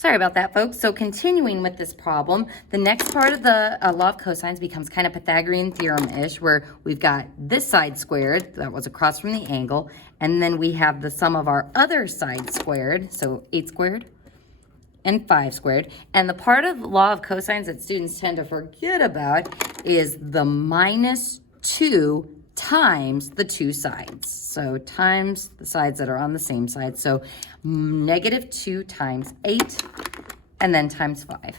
Sorry about that, folks. So continuing with this problem, the next part of the law of cosines becomes kind of Pythagorean theorem-ish, where we've got this side squared, that was across from the angle, and then we have the sum of our other side squared, so 8 squared and 5 squared. And the part of the law of cosines that students tend to forget about is the minus 2 times the two sides. So times the sides that are on the same side. So negative 2 times 8 and then times 5.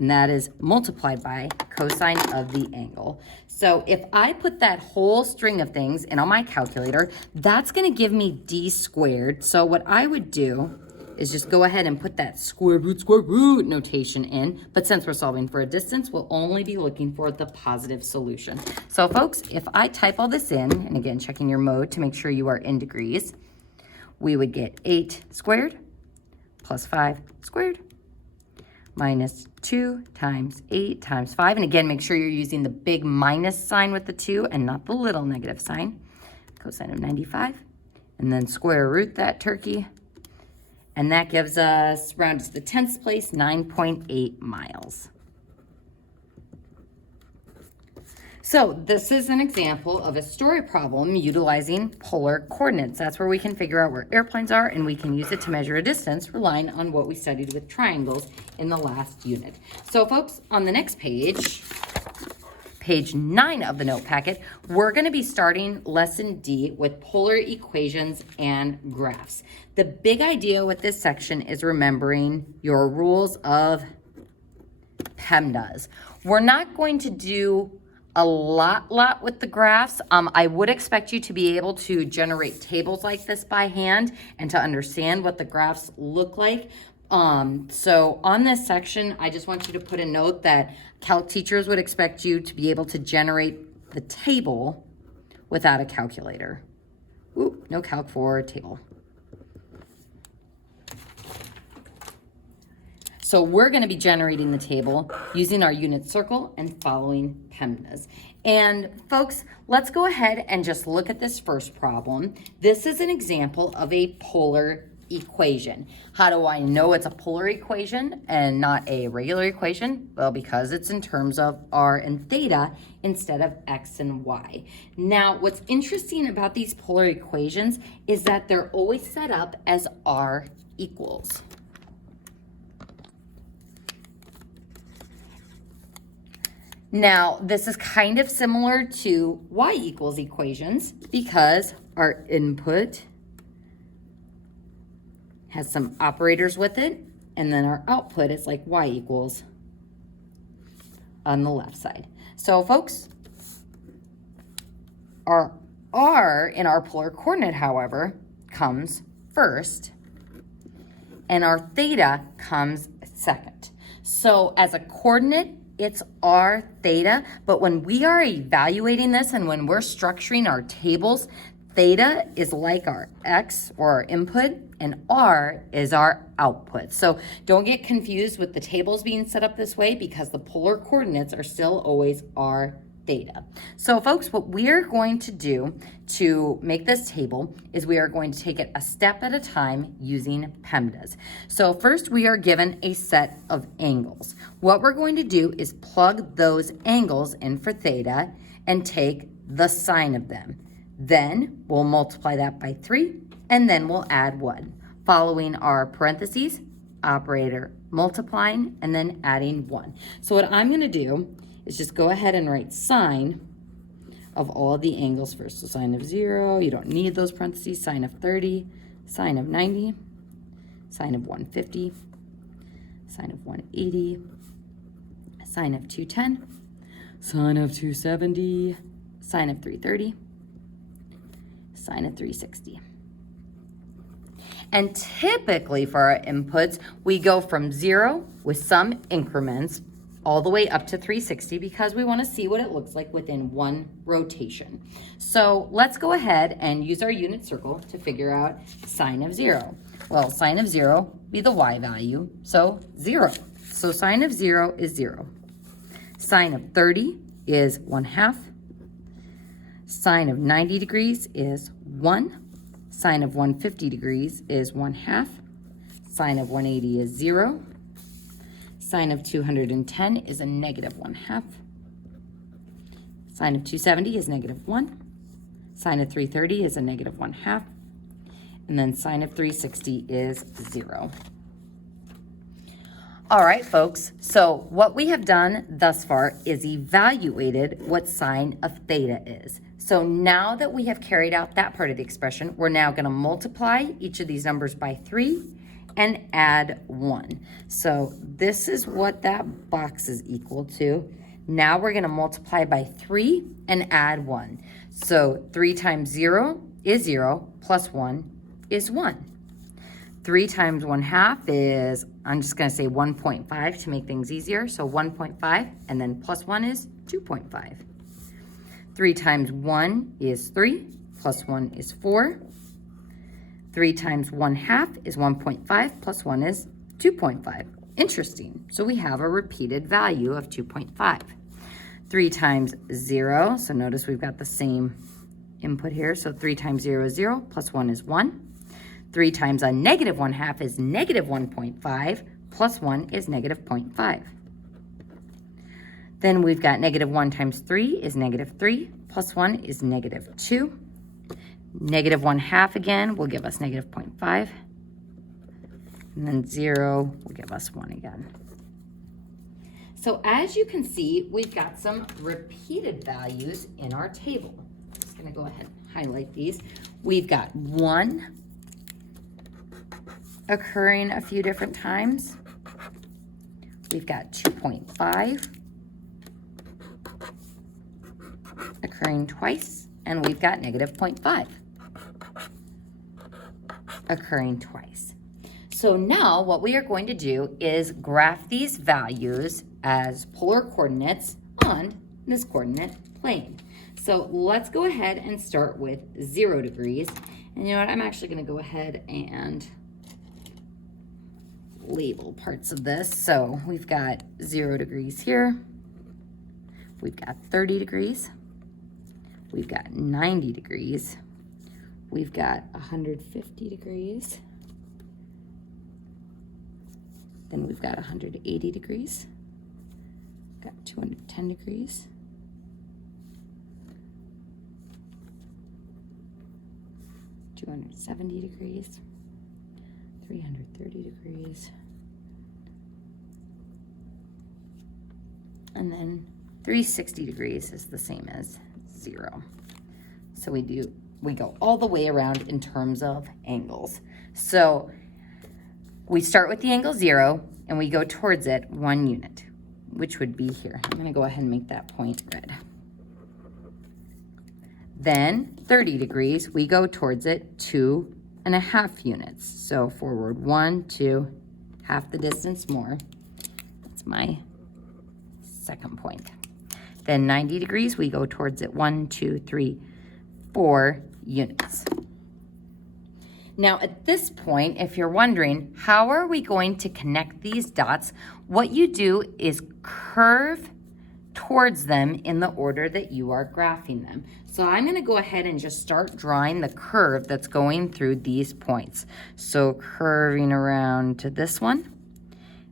And that is multiplied by cosine of the angle. So if I put that whole string of things in on my calculator, that's going to give me d squared. So what I would do is just go ahead and put that square root notation in. But since we're solving for a distance, we'll only be looking for the positive solution. So folks, if I type all this in, and again, checking your mode to make sure you are in degrees, we would get 8 squared plus 5 squared minus 2 times 8 times 5. And again, make sure you're using the big minus sign with the 2 and not the little negative sign. Cosine of 95. And then square root that turkey. And that gives us, rounded to the 10th place, 9.8 miles. So this is an example of a story problem utilizing polar coordinates. That's where we can figure out where airplanes are, and we can use it to measure a distance, relying on what we studied with triangles in the last unit. So folks, on the next page, page 9 of the note packet, we're going to be starting lesson D with polar equations and graphs. The big idea with this section is remembering your rules of PEMDAS. We're not going to do a lot with the graphs. I would expect you to be able to generate tables like this by hand and to understand what the graphs look like. So on this section, I just want you to put a note that calc teachers would expect you to be able to generate the table without a calculator. Ooh, no calc for table. So we're going to be generating the table using our unit circle and following PEMDAS. And folks, let's go ahead and just look at this first problem. This is an example of a polar equation. How do I know it's a polar equation and not a regular equation? Well, because it's in terms of r and theta instead of x and y. Now, what's interesting about these polar equations is that they're always set up as r equals. Now, this is kind of similar to y equals equations because our input has some operators with it, and then our output is like y equals on the left side. So folks, our r in our polar coordinate, however, comes first, and our theta comes second. So as a coordinate, it's r theta, but when we are evaluating this and when we're structuring our tables, theta is like our x or our input, and r is our output. So don't get confused with the tables being set up this way because the polar coordinates are still always r theta. So folks, what we are going to do to make this table is we are going to take it a step at a time using PEMDAS. So first we are given a set of angles. What we're going to do is plug those angles in for theta and take the sine of them. Then we'll multiply that by 3, and then we'll add 1, following our parentheses, operator multiplying, and then adding 1. So what I'm going to do is just go ahead and write sine of all the angles first. So sine of 0, you don't need those parentheses, sine of 30, sine of 90, sine of 150, sine of 180, sine of 210, sine of 270, sine of 330, sine of 360. And typically for our inputs, we go from 0 with some increments all the way up to 360 because we want to see what it looks like within one rotation. So let's go ahead and use our unit circle to figure out sine of 0. Well, sine of 0 be the y value, so 0. So sine of 0 is 0. Sine of 30 is 1/2. Sine of 90 degrees is 1. Sine of 150 degrees is 1/2. Sine of 180 is 0. Sine of 210 is a negative 1/2. Sine of 270 is negative 1. Sine of 330 is a negative 1/2. And then sine of 360 is 0. All right, folks, so what we have done thus far is evaluated what sine of theta is. So now that we have carried out that part of the expression, we're now going to multiply each of these numbers by 3 and add 1. So this is what that box is equal to. Now we're going to multiply by 3 and add 1. So 3 times 0 is 0, plus 1 is 1. 3 times 1/2 is, I'm just going to say 1.5 to make things easier. So 1.5, and then plus 1 is 2.5. 3 times 1 is 3, plus 1 is 4. 3 times 1/2 is 1.5, plus 1 is 2.5. Interesting. So we have a repeated value of 2.5. 3 times 0, so notice we've got the same input here. So 3 times 0 is 0, plus 1 is 1. 3 times a negative 1/2 is negative 1.5, plus 1 is negative 0.5. Then we've got negative 1 times 3 is negative 3, plus 1 is negative 2. Negative 1/2 again will give us negative 0.5. And then 0 will give us 1 again. So as you can see, we've got some repeated values in our table. I'm just going to go ahead and highlight these. We've got 1 occurring a few different times. We've got 2.5 occurring twice, and we've got negative 0.5 occurring twice. So now what we are going to do is graph these values as polar coordinates on this coordinate plane. So let's go ahead and start with 0 degrees. And you know what, I'm actually going to go ahead and label parts of this. So we've got 0 degrees here. We've got 30 degrees. We've got 90 degrees. We've got 150 degrees. Then we've got 180 degrees. Got 210 degrees. $270 degrees. 330 degrees. And then 360 degrees is the same as 0. So we go all the way around in terms of angles. So we start with the angle 0 and we go towards it 1 unit, which would be here. I'm going to go ahead and make that point red. Then 30 degrees, we go towards it 2.5 units. So forward 1, 2, half the distance more. That's my second point. Then 90 degrees, we go towards it 1, 2, 3, 4 units. Now at this point, if you're wondering, how are we going to connect these dots? What you do is curve towards them in the order that you are graphing them. So I'm going to go ahead and just start drawing the curve that's going through these points. So curving around to this one,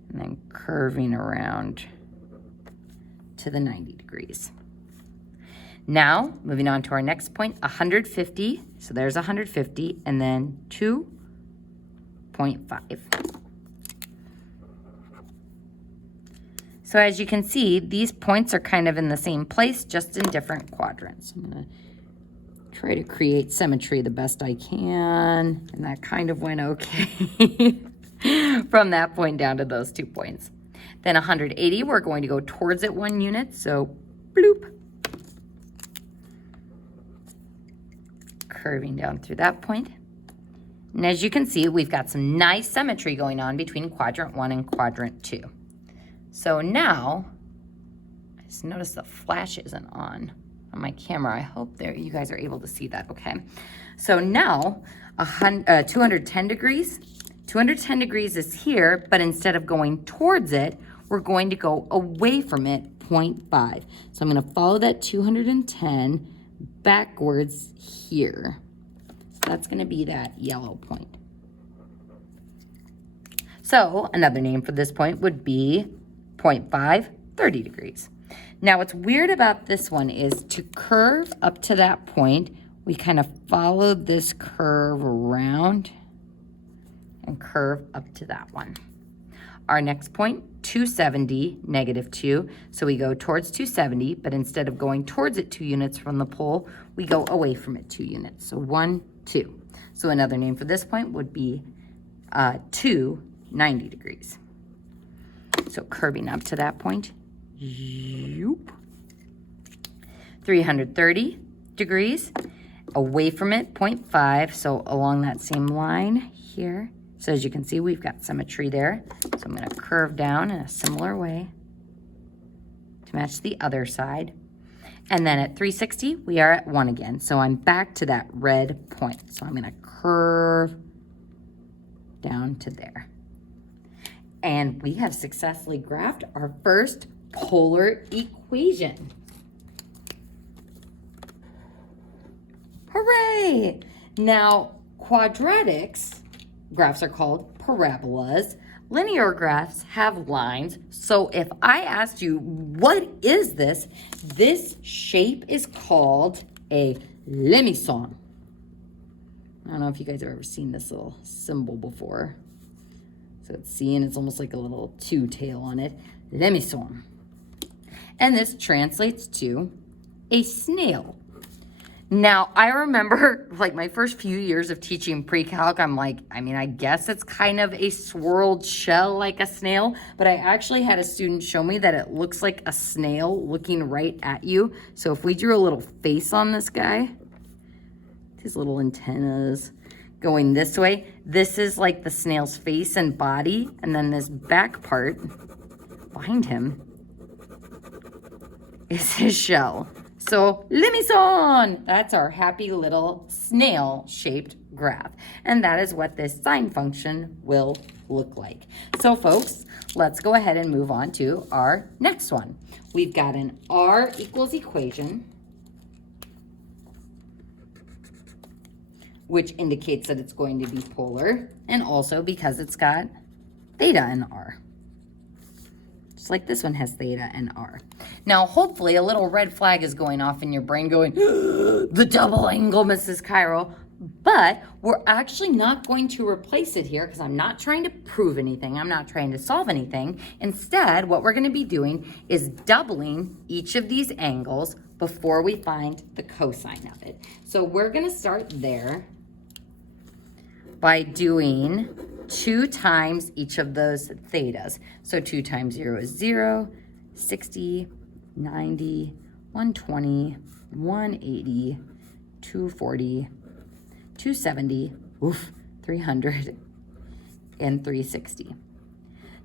and then curving around to the 90 degrees. Now, moving on to our next point, 150. So there's 150, and then 2.5. So as you can see, these points are kind of in the same place, just in different quadrants. I'm going to try to create symmetry the best I can, and that kind of went okay from that point down to those 2 points. Then 180, we're going to go towards it 1 unit, so bloop. Curving down through that point. And as you can see, we've got some nice symmetry going on between quadrant 1 and quadrant 2. So now, I just noticed the flash isn't on my camera. I hope you guys are able to see that, okay? So now, 210 degrees. 210 degrees is here, but instead of going towards it, we're going to go away from it 0.5. So I'm going to follow that 210 backwards here. So that's going to be that yellow point. So another name for this point would be 0.5, 30 degrees. Now what's weird about this one is to curve up to that point, we kind of followed this curve around and curve up to that one. Our next point, 270, -2. So we go towards 270, but instead of going towards it 2 units from the pole, we go away from it 2 units. So 1, 2. So another name for this point would be 2, 90 degrees. So curving up to that point, 330 degrees. Away from it, 0.5. So along that same line here. So as you can see, we've got symmetry there. So I'm going to curve down in a similar way to match the other side. And then at 360, we are at 1 again. So I'm back to that red point. So I'm going to curve down to there. And we have successfully graphed our first polar equation. Hooray! Now, quadratics graphs are called parabolas. Linear graphs have lines. So if I asked you, what is this? This shape is called a lemison. I don't know if you guys have ever seen this little symbol before. So it's seen, it's almost like a little two-tail on it. Lemison. And this translates to a snail. Now, I remember like my first few years of teaching pre-calc, I'm like, I guess it's kind of a swirled shell like a snail, but I actually had a student show me that it looks like a snail looking right at you. So if we drew a little face on this guy, his little antennas going this way, this is like the snail's face and body, and then this back part behind him is his shell. So, lemison! That's our happy little snail-shaped graph. And that is what this sine function will look like. So, folks, let's go ahead and move on to our next one. We've got an r equals equation, which indicates that it's going to be polar, and also because it's got theta and r. Just like this one has theta and r. Now, hopefully, a little red flag is going off in your brain going, the double angle, Mrs. Cairo. But we're actually not going to replace it here because I'm not trying to prove anything. I'm not trying to solve anything. Instead, what we're going to be doing is doubling each of these angles before we find the cosine of it. So we're going to start there by doing 2 times each of those thetas. So 2 times 0 is 0, 60, 90, 120, 180, 240, 270, 300, and 360.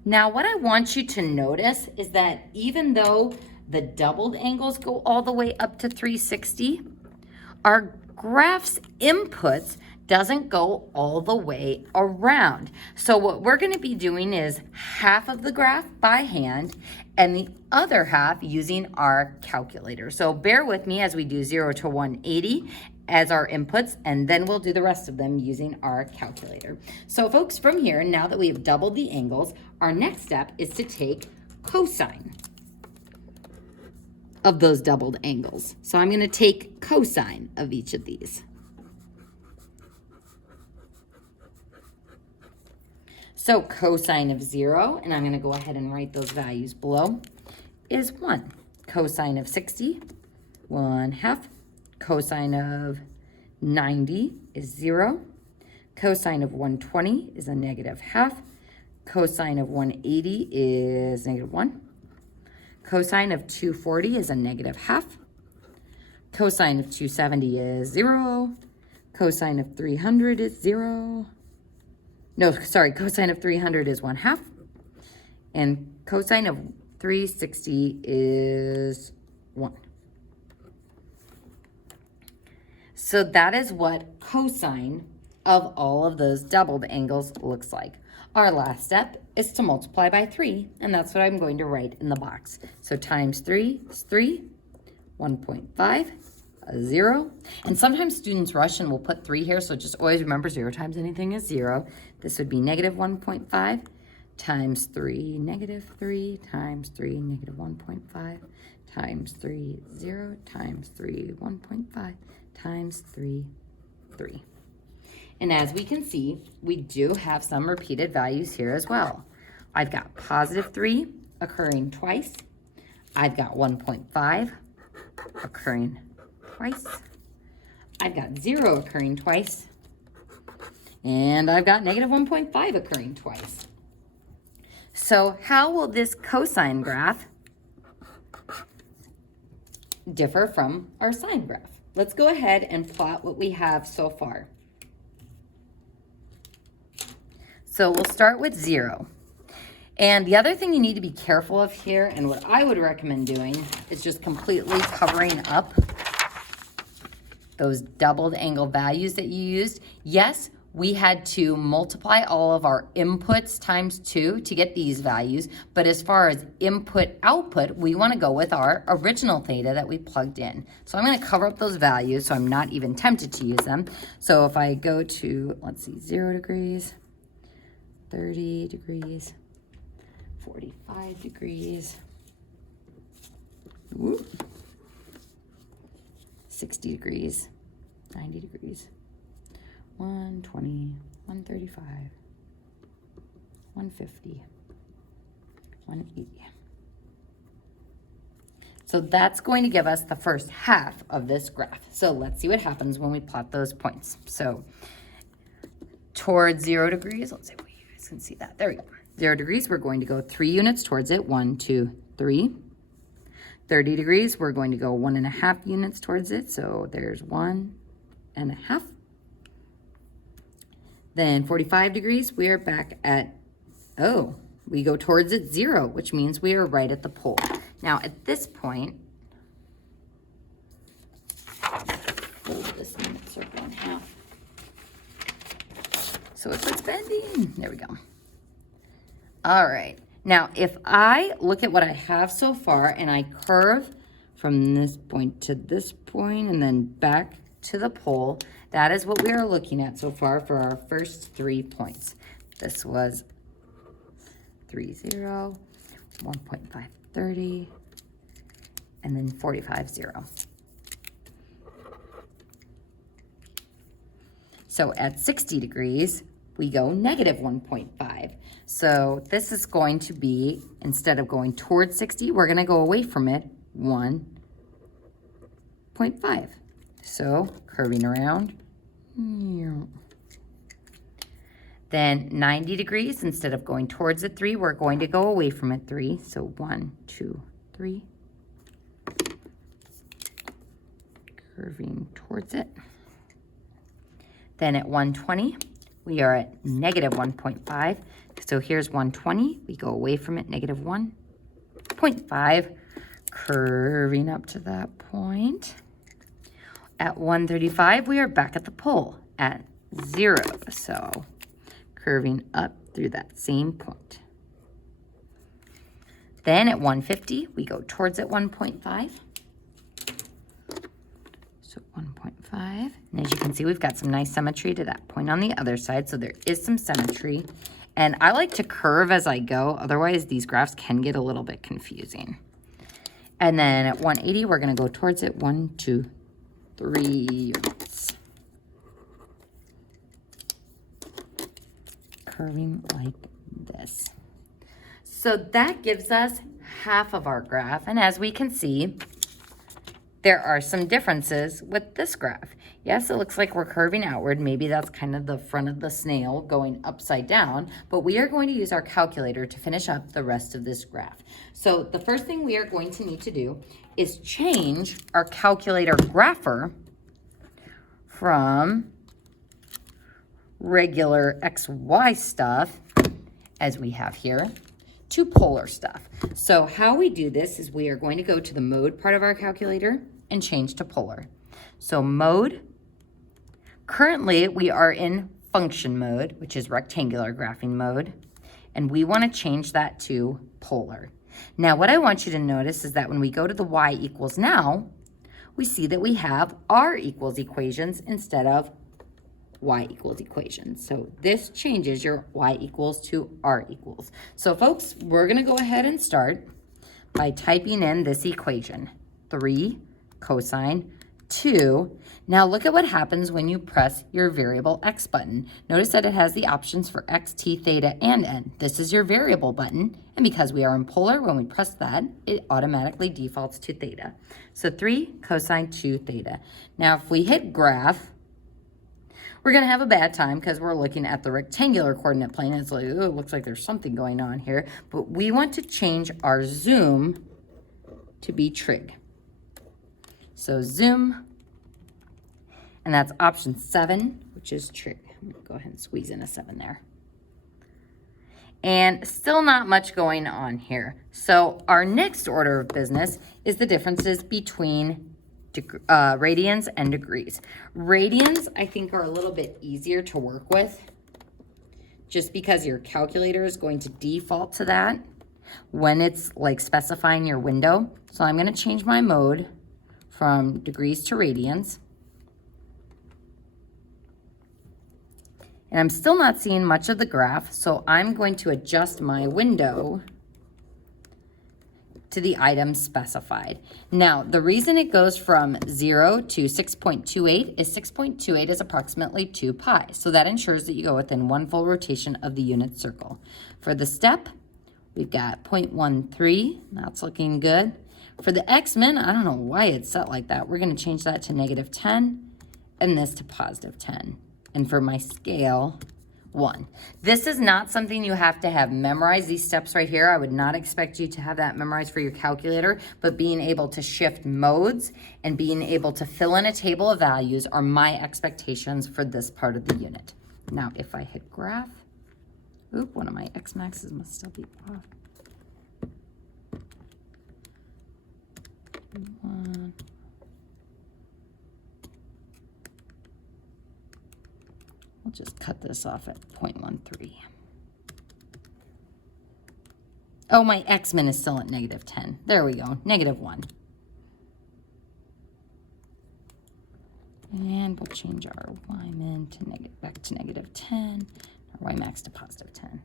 Now, what I want you to notice is that even though the doubled angles go all the way up to 360, our graph's inputs doesn't go all the way around. So what we're going to be doing is half of the graph by hand and the other half using our calculator. So bear with me as we do 0 to 180 as our inputs, and then we'll do the rest of them using our calculator. So folks, from here, now that we have doubled the angles, our next step is to take cosine of those doubled angles. So I'm going to take cosine of each of these. So cosine of 0, and I'm going to go ahead and write those values below, is 1. Cosine of 60, 1/2. Cosine of 90 is 0. Cosine of 120 is a -1/2. Cosine of 180 is -1. Cosine of 240 is a -1/2. Cosine of 270 is 0. Cosine of 300 is 0. No, sorry, cosine of 300 is 1/2. And cosine of 360 is 1. So that is what cosine of all of those doubled angles looks like. Our last step is to multiply by 3, and that's what I'm going to write in the box. So times 3 is 3, 1.5, 0. And sometimes students rush and will put 3 here, so just always remember 0 times anything is 0. This would be -1.5 times 3, negative 3, times 3, negative 1.5, times 3, 0, times 3, 1.5, times 3, 3. And as we can see, we do have some repeated values here as well. I've got positive 3 occurring twice. I've got 1.5 occurring twice. I've got 0 occurring twice. And I've got negative 1.5 occurring twice. So how will this cosine graph differ from our sine graph? Let's go ahead and plot what we have so far. So we'll start with 0. And the other thing you need to be careful of here, and what I would recommend doing, is just completely covering up those doubled angle values that you used. Yes, we had to multiply all of our inputs times 2 to get these values, but as far as input-output, we want to go with our original theta that we plugged in. So I'm going to cover up those values so I'm not even tempted to use them. So if I go to, let's see, 0 degrees, 30 degrees, 45 degrees, whoop, 60 degrees, 90 degrees, 120, 135, 150, 180. So that's going to give us the first half of this graph. So let's see what happens when we plot those points. So towards 0 degrees, let's see if you guys can see that. There we go. 0 degrees, we're going to go 3 units towards it. 1, 2, 3. 30 degrees, we're going to go 1.5 units towards it. So there's 1.5. Then 45 degrees, we are back at, we go towards it 0, which means we are right at the pole. Now at this point, fold this unit circle in half. So it quits bending. There we go. All right. Now, if I look at what I have so far and I curve from this point to this point and then back to the pole, that is what we are looking at so far for our first 3 points. This was 3, 0, 1.5, 30, and then 45, 0. So at 60 degrees, we go negative 1.5. So this is going to be, instead of going towards 60, we're going to go away from it 1.5. So curving around. Then 90 degrees, instead of going towards it 3, we're going to go away from it 3. So 1, 2, 3. Curving towards it. Then at 120, we are at negative 1.5. So here's 120. We go away from it, negative 1.5, curving up to that point. At 135, we are back at the pole at 0. So curving up through that same point. Then at 150, we go towards it 1.5. So 1.5. And as you can see, we've got some nice symmetry to that point on the other side. So there is some symmetry. And I like to curve as I go. Otherwise, these graphs can get a little bit confusing. And then at 180, we're going to go towards it 1, 2, 3 units. Curving like this. So that gives us half of our graph. And as we can see, there are some differences with this graph. Yes, it looks like we're curving outward. Maybe that's kind of the front of the snail going upside down, but we are going to use our calculator to finish up the rest of this graph. So the first thing we are going to need to do is change our calculator grapher from regular XY stuff, as we have here, to polar stuff. So how we do this is we are going to go to the mode part of our calculator and change to polar. So mode, currently we are in function mode, which is rectangular graphing mode, and we want to change that to polar. Now what I want you to notice is that when we go to the y equals now, we see that we have r equals equations instead of y equals equation. So this changes your y equals to r equals. So folks, we're going to go ahead and start by typing in this equation, 3 cosine 2. Now look at what happens when you press your variable x button. Notice that it has the options for x, t, theta, and n. This is your variable button, and because we are in polar, when we press that, it automatically defaults to theta. So 3 cosine 2 theta. Now if we hit graph, we're going to have a bad time because we're looking at the rectangular coordinate plane. It's like, oh, it looks like there's something going on here. But we want to change our zoom to be trig. So zoom, and that's option 7, which is trig. I'm going to go ahead and squeeze in a 7 there. And still not much going on here. So our next order of business is the differences between radians and degrees. Radians, I think, are a little bit easier to work with just because your calculator is going to default to that when it's like specifying your window. So I'm going to change my mode from degrees to radians. And I'm still not seeing much of the graph, so I'm going to adjust my window to the item specified. Now, the reason it goes from 0 to 6.28 is 6.28 is approximately 2 pi. So that ensures that you go within 1 full rotation of the unit circle. For the step, we've got 0.13. That's looking good. For the x-min, I don't know why it's set like that. We're going to change that to -10 and this to +10. And for my scale, 1. This is not something you have to have memorized. These steps right here, I would not expect you to have that memorized for your calculator, but being able to shift modes and being able to fill in a table of values are my expectations for this part of the unit. Now, if I hit graph, oop, one of my x maxes must still be off. 1. We'll just cut this off at 0.13. Oh, my x-min is still at -10. There we go, -1. And we'll change our y-min to back to -10, our y-max to +10.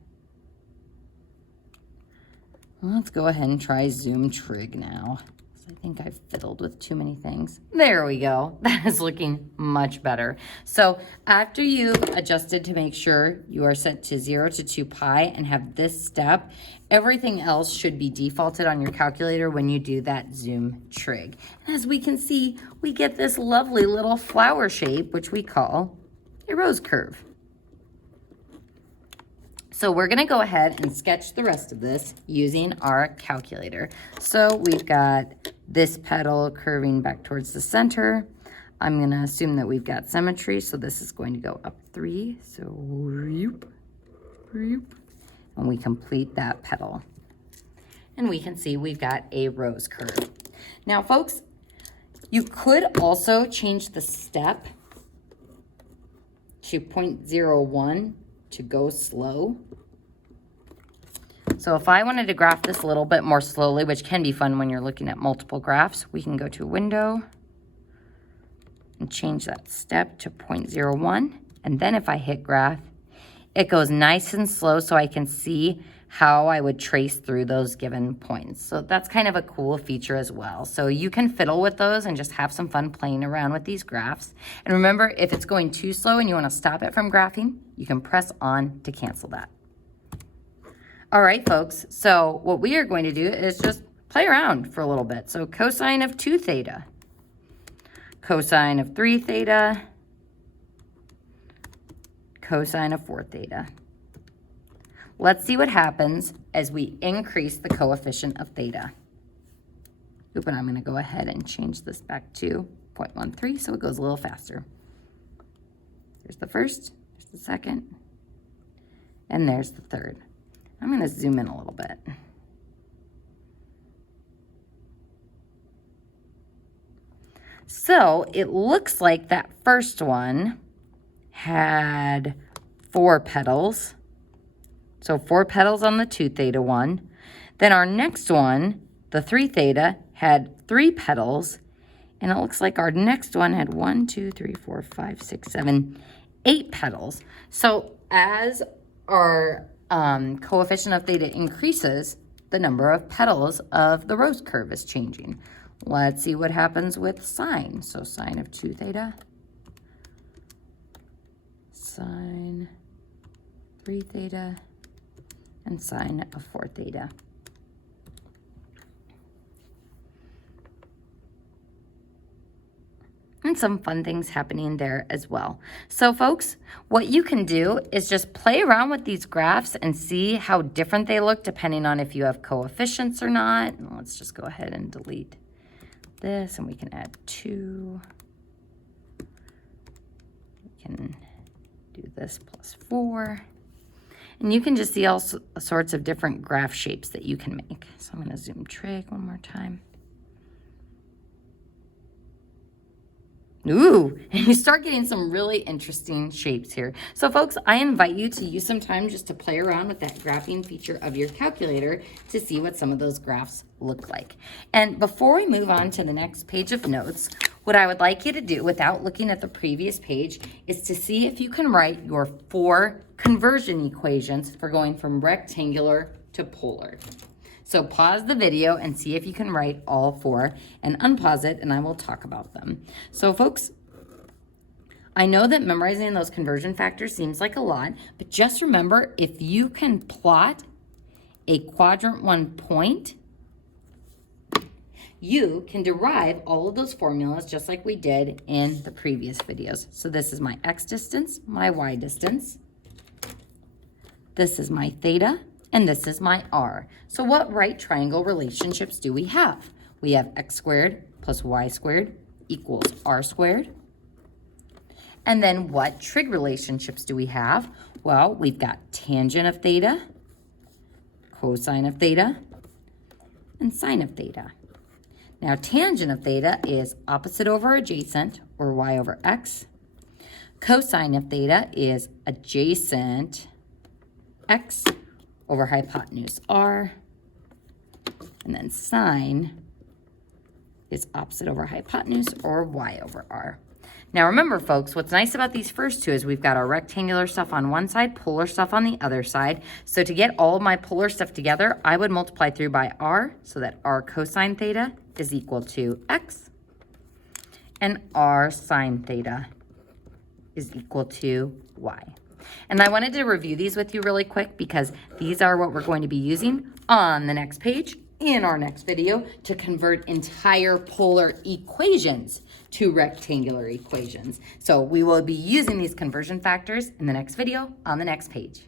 Let's go ahead and try zoom trig now. I think I've fiddled with too many things. There we go. That is looking much better. So after you've adjusted to make sure you are set to 0 to 2 pi and have this step, everything else should be defaulted on your calculator when you do that zoom trig. And as we can see, we get this lovely little flower shape, which we call a rose curve. So we're gonna go ahead and sketch the rest of this using our calculator. So we've got this petal curving back towards the center. I'm gonna assume that we've got symmetry, so this is going to go up 3. So, and we complete that petal. And we can see we've got a rose curve. Now, folks, you could also change the step to 0.01 to go slow. So if I wanted to graph this a little bit more slowly, which can be fun when you're looking at multiple graphs, we can go to Window and change that step to 0.01. And then if I hit graph, it goes nice and slow so I can see how I would trace through those given points. So that's kind of a cool feature as well. So you can fiddle with those and just have some fun playing around with these graphs. And remember, if it's going too slow and you want to stop it from graphing, you can press on to cancel that. All right, folks, so what we are going to do is just play around for a little bit. So cosine of 2 theta, cosine of 3 theta, cosine of 4 theta. Let's see what happens as we increase the coefficient of theta. Oop, and I'm going to go ahead and change this back to 0.13 so it goes a little faster. There's the first, there's the second, and there's the third. I'm going to zoom in a little bit. So it looks like that first one had 4 petals. So 4 petals on the 2 theta one. Then our next one, the 3 theta, had 3 petals. And it looks like our next one had 1, 2, 3, 4, 5, 6, 7, 8 petals. So as our coefficient of theta increases, the number of petals of the rose curve is changing. Let's see what happens with sine. So sine of 2 theta, sine 3 theta, and sine of 4 theta. And some fun things happening there as well. So folks, what you can do is just play around with these graphs and see how different they look depending on if you have coefficients or not. And let's just go ahead and delete this, and we can add 2. We can do this plus 4. And you can just see all sorts of different graph shapes that you can make. So I'm going to zoom trig one more time. Ooh, and you start getting some really interesting shapes here. So folks, I invite you to use some time just to play around with that graphing feature of your calculator to see what some of those graphs look like. And before we move on to the next page of notes, what I would like you to do without looking at the previous page is to see if you can write your 4 conversion equations for going from rectangular to polar. So pause the video and see if you can write all 4, and unpause it and I will talk about them. So folks, I know that memorizing those conversion factors seems like a lot, but just remember, if you can plot a quadrant 1 point, you can derive all of those formulas just like we did in the previous videos. So this is my x distance, my y distance. This is my theta. And this is my r. So what right triangle relationships do we have? We have x squared plus y squared equals r squared. And then what trig relationships do we have? Well, we've got tangent of theta, cosine of theta, and sine of theta. Now, tangent of theta is opposite over adjacent, or y over x. Cosine of theta is adjacent x over hypotenuse r, and then sine is opposite over hypotenuse, or y over r. Now remember folks, what's nice about these first 2 is we've got our rectangular stuff on one side, polar stuff on the other side. So to get all of my polar stuff together, I would multiply through by r, so that r cosine theta is equal to x, and r sine theta is equal to y. And I wanted to review these with you really quick because these are what we're going to be using on the next page in our next video to convert entire polar equations to rectangular equations. So we will be using these conversion factors in the next video on the next page.